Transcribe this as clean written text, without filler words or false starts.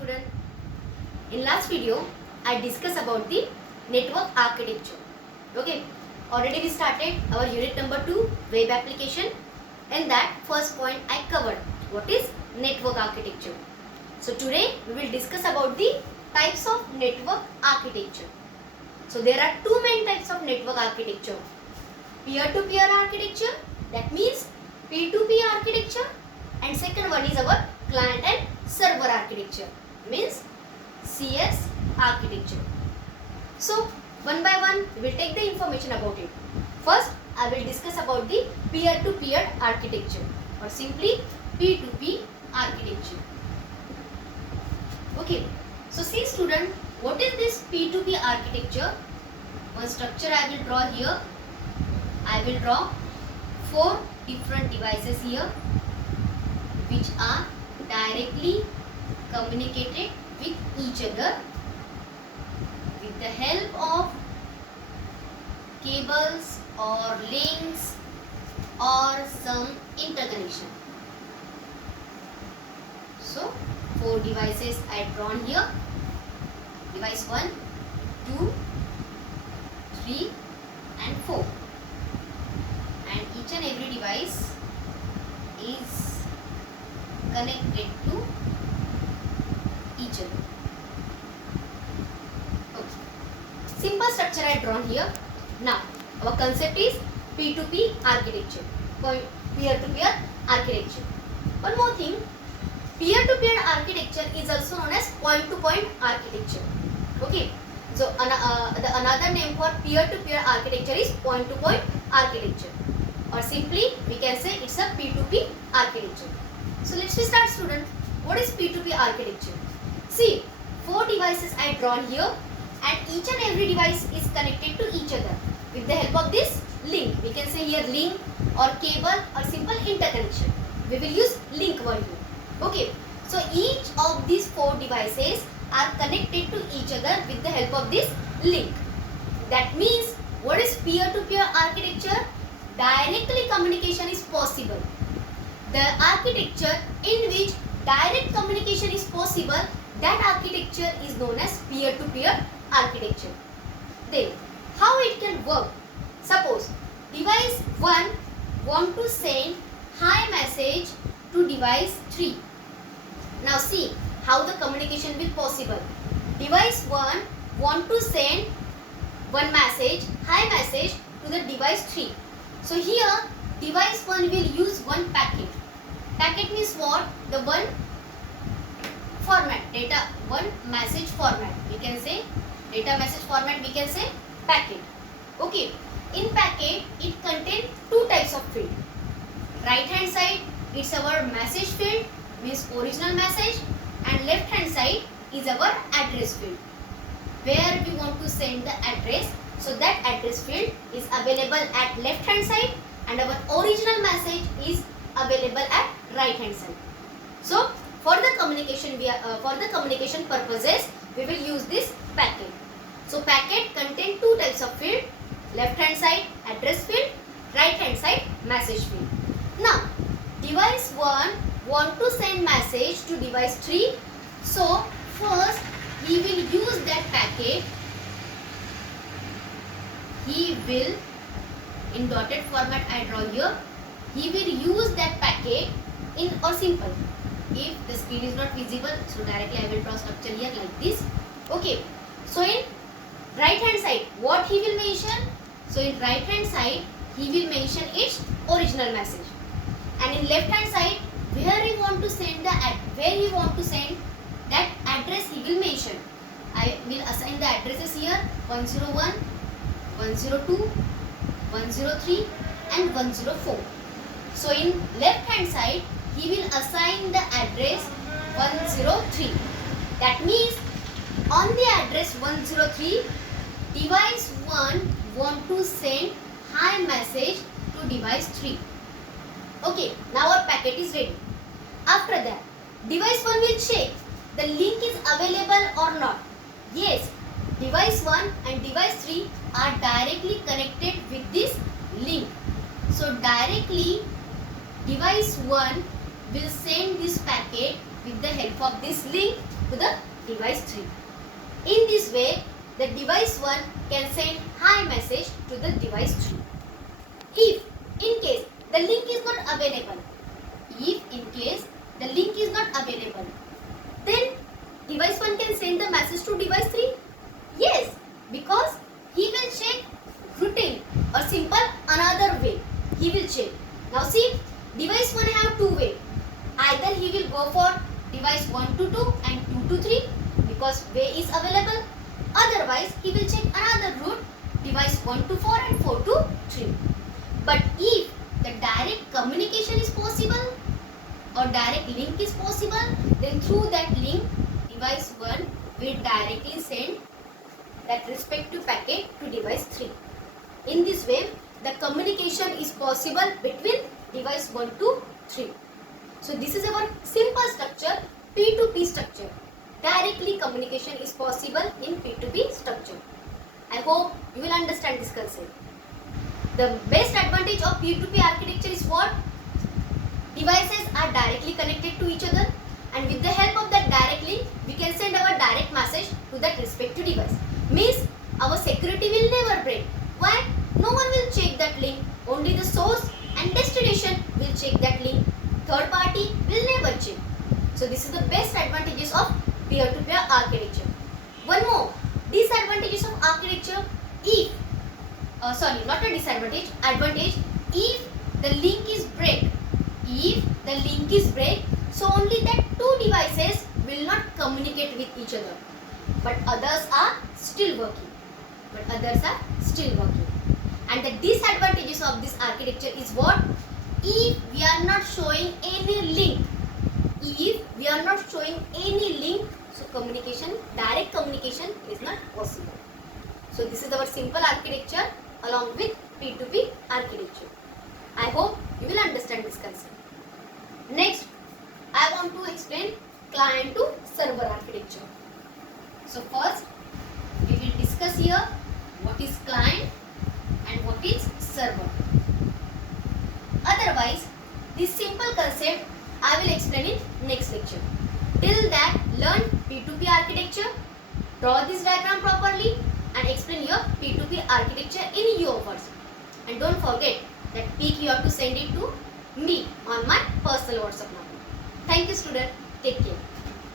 student. In last video, I discussed about the network architecture. Okay, already we started our unit number 2, web application. And that first point I covered. What is network architecture? So today we will discuss about the types of network architecture. So there are two main types of network architecture. Peer-to-peer architecture, that means P2P architecture, and second one is our client and server architecture, means CS architecture. So one by one we will take the information about it. First I will discuss about the peer-to-peer architecture or simply P2P architecture. Okay, so see student, what is this P2P architecture? One structure I will draw here. I will draw 4 different devices here which are directly communicated with each other with the help of cables or links or some interconnection. So 4 devices I drawn here. Device 1, 2, 3 and 4. And each and every device is connected to each other. Okay. Simple structure I drawn here. Now our concept is P2P architecture, peer-to-peer architecture. One more thing, peer-to-peer architecture is also known as point-to-point architecture. Okay, so another name for peer-to-peer architecture is point-to-point architecture, or simply we can say it's a P2P architecture. So let's start student. What is P2P architecture? See, 4 devices I drawn here and each and every device is connected to each other with the help of this link. We can say here link or cable or simple interconnection. We will use link word here. Okay, so each of these 4 devices are connected to each other with the help of this link. That means what is peer-to-peer architecture? Directly communication is possible. The architecture in which direct communication is possible, that architecture is known as peer-to-peer architecture. Then how it can work? Suppose device 1 want to send hi message to device 3. Now see how the communication will possible. Device 1 want to send one message, hi message to the device 3. So here device 1 will use one packet. Packet means what? The one format, data, one message format. We can say data message format, we can say packet. Okay, in packet it contains 2 types of field. Right hand side it's our message field, means original message, and left hand side is our address field where we want to send the address. So that address field is available at left hand side and our original message is available at right hand side. So for the communication purposes we will use this packet. So packet contain 2 types of field, left hand side address field, right hand side message field. Now device 1 want to send message to device 3. So first he will use that packet. He will, in dotted format I draw here, he will use that packet in, or simple, if the screen is not visible, so directly I will draw structure here like this. Okay, so in right hand side what he will mention? So in right hand side he will mention its original message, and in left hand side where he want to send that address he will mention. I will assign the addresses here 101, 102, 103 and 104. So in left hand side he will assign the address 103. That means on the address 103 device 1 want to send hi message to device 3. Okay, now our packet is ready. After that device 1 will check the link is available or not. Yes, device 1 and device 3 are directly connected with this link. So directly device 1 will send this packet with the help of this link to the device 3. In this way, the device 1 can send hi message to the device 3. If in case the link is not available, then device 1 can send the message to device 3. Yes, because he will check routine or simple another way. He will check. Now see, device 1 have two way. Either he will go for device 1 to 2 and 2 to 3 because way is available. Otherwise, he will check another route, device 1 to 4 and 4 to 3. But if the direct communication is possible or direct link is possible, then through that link, device 1 will directly send that respective packet to device 3. In this way, the communication is possible between device 1 to 3. So this is our simple structure, P2P structure. Directly communication is possible in P2P structure. I hope you will understand this concept. The best advantage of P2P architecture is what? Devices are directly connected to each other, and with the help of that direct link, we can send our direct message to that respective device. Means our security will never break. Why? No one will check that link. Only the source and destination will check that link. Third party will never check. So this is the best advantages of peer-to-peer architecture. One more disadvantages of architecture. If not a disadvantage, advantage. If the link is break, so only that two devices will not communicate with each other, but others are still working. And the disadvantages of this architecture is what? If we are not showing any link, so direct communication is not possible. So this is our simple architecture along with P2P architecture. I hope you will understand this concept. Next, I want to explain client to server architecture. So first, we will discuss here what is client and what is server. Otherwise, this simple concept I will explain in next lecture. Till that, learn P2P architecture, draw this diagram properly and explain your P2P architecture in your words. And don't forget that pic you have to send it to me on my personal WhatsApp number. Thank you student. Take care.